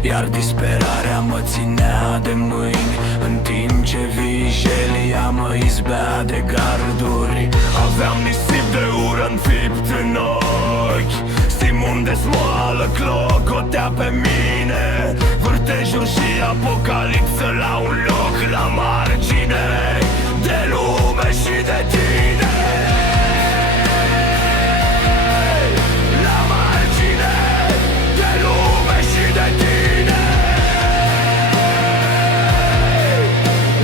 iar disperarea mă ținea de mâini, în timp ce vijelia mă izbea de garduri. Aveam nisip de ură înfipt în ochi, stimul de smoală clocotea pe mine. Vârtejul și apocalipsă la un loc la margine de lume și de tine. La margine de lume și de tine.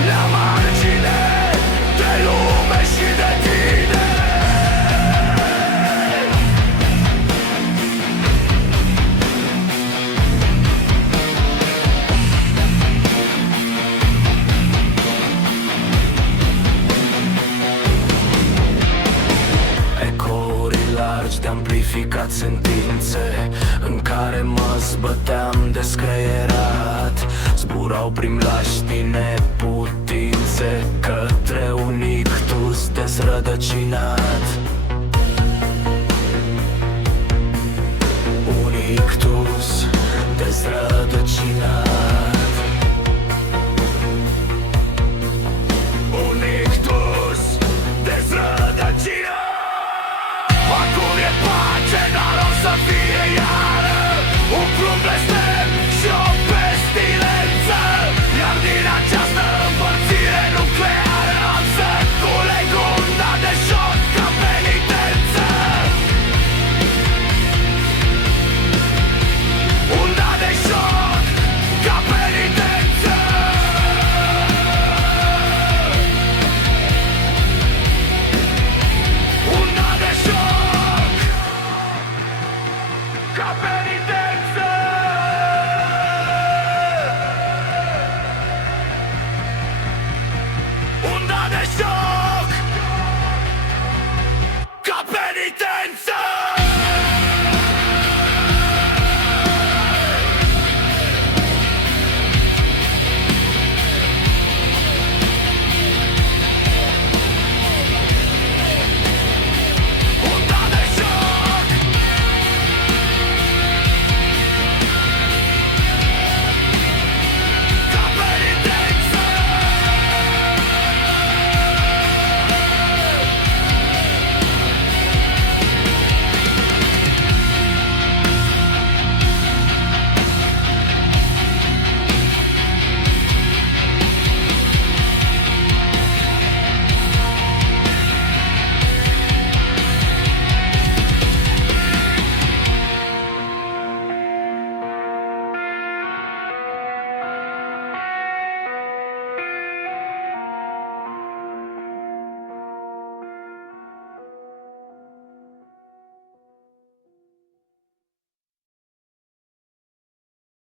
La margine de lume și de tine. Largi de amplificat sentințe în care mă zbăteam descreierat. Zburau prin lași neputințe către un ictus dezrădăcinat. Un ictus dezrădăcinat.